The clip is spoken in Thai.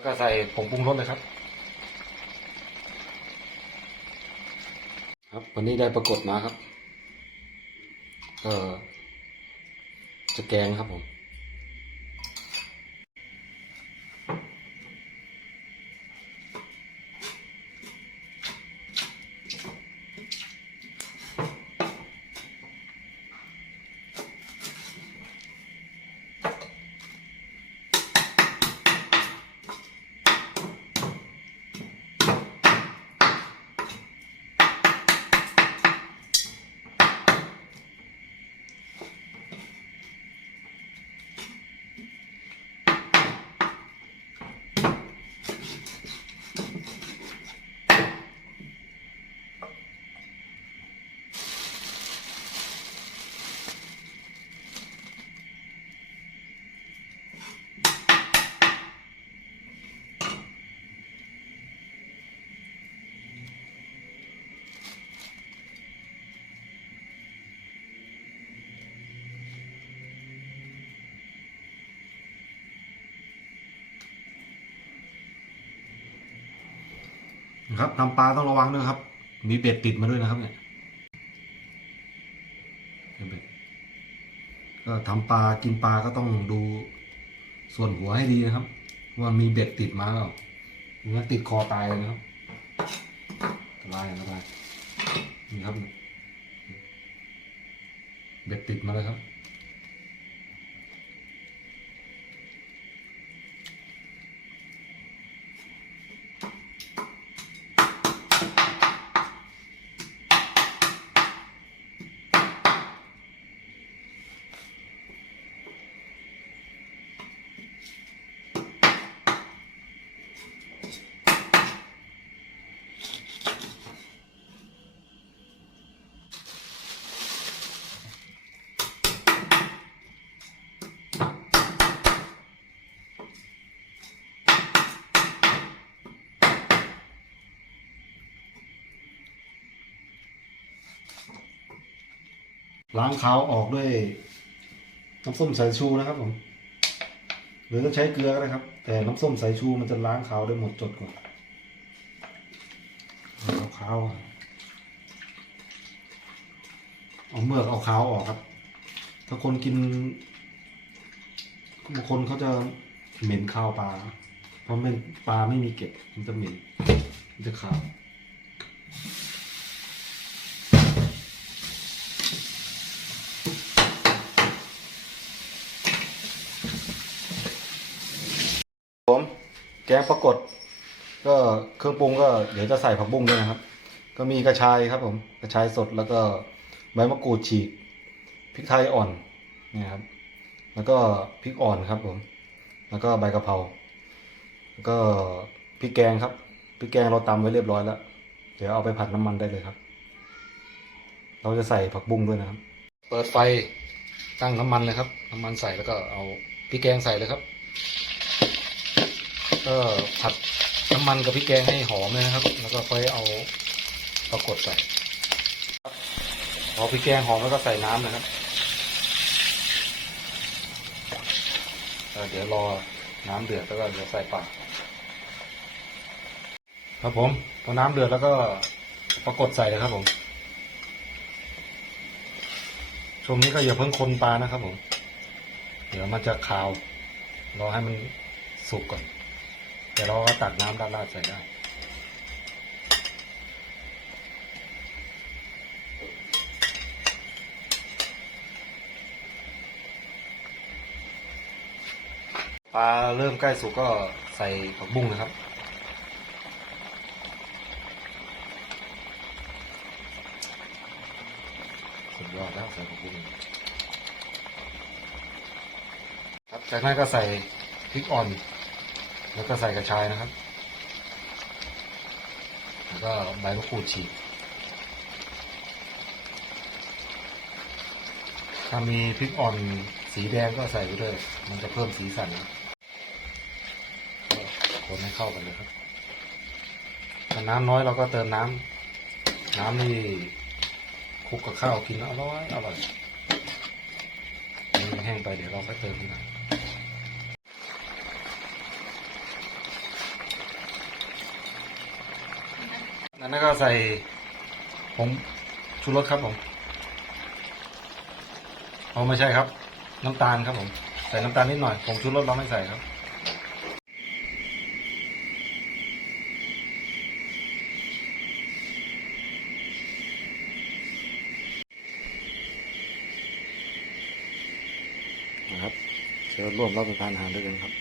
แล้วก็ใส่ผงปรุงรสเลยครับ ครับวันนี้ได้ปรากฏมาครับก็จะแกงครับผม ครับทำปลาต้องระวังด้วยครับ มีเบ็ดติดมาด้วยนะครับเนี่ยเบ็ดก็ทำปลากินปลาก็ต้องดูส่วนหัวให้ดีนะครับ ว่ามีเบ็ดติดมาแล้วมันติดคอตายเลยนะครับอันตรายอันตรายนี่ครับ เบ็ดติดมาเลยครับ ล้างขาวออกด้วยน้ำส้มสายชูนะครับผมหรือจะใช้เกลือก็ได้ครับ แต่น้ำส้มสายชูมันจะล้างขาวได้หมดจดกว่าเอาขาวเอาเมือกเอาขาวออกครับ ถ้าคนกินบางคนเขาจะเหม็นข้าวปลาเพราะมันปลาไม่มีเกล็ดมันจะเหม็นมันจะขาว ผมแกงปรากฏ ก็เครื่องปรุงก็เดี๋ยวจะใส่ผักบุ้งด้วยนะครับ ก็มีกระชายครับผมกระชายสดแล้วก็ใบมะกรูดฉีกพริกไทยอ่อนนี่ครับ แล้วก็พริกอ่อนครับผม แล้วก็ใบกะเพราแล้วก็พริกแกงครับพริกแกงเราตำไว้เรียบร้อยแล้ว เดี๋ยวเอาไปผัดน้ำมันได้เลยครับ เราจะใส่ผักบุ้งด้วยนะครับ เปิดไฟตั้งน้ำมันเลยครับ น้ำมันใส่แล้วก็เอาพริกแกงใส่เลยครับ ก็ผัดน้ำมันกับพริกแกงให้หอมเลยนะครับ แล้วก็ค่อยเอาปรากฏใส่พอพริกแกงหอมแล้วก็ใส่น้ำนะครับเดี๋ยวรอน้ำเดือดแล้วก็เดี๋ยวใส่ปลาครับผมพอน้ำเดือดแล้วก็ปรากฏใส่เลยครับผมช่วงนี้ก็อย่าเพิ่งคนปลานะครับผม เดี๋ยวมันจะคาว รอให้มันสุกก่อน ดี๋ยวเราก็ตักน้ำราดๆใส่ได้ปลาเริ่มใกล้สุกก็ใส่ผักบุ้งนะครับ สุดยอดแล้วใส่ผักบุ้งครับจากนั้นก็ใส่พริกอ่อน แล้วก็ใส่กระชายนะครับ แล้วก็ใบมะกรูดฉีกถ้ามีพริกอ่อนสีแดงก็ใส่ไปด้วย มันจะเพิ่มสีสันคนให้เข้ากันเลยครับถ้าน้ำน้อยเราก็เติมน้ำ น้ำนี่คลุกกับข้าวกินอร่อยอร่อยมันแห้งไปเดี๋ยวเราค่อยเติมทีหลัง นั้นก็ใส่ผงชูรสครับผมเอาไม่ใช่ครับ น้ำตาลครับผม ใส่น้ำตาลนิดหน่อยผงชูรสเราไม่ใส่ครับนะครับเชิญร่วมรับประทานอาหารด้วยกันครับ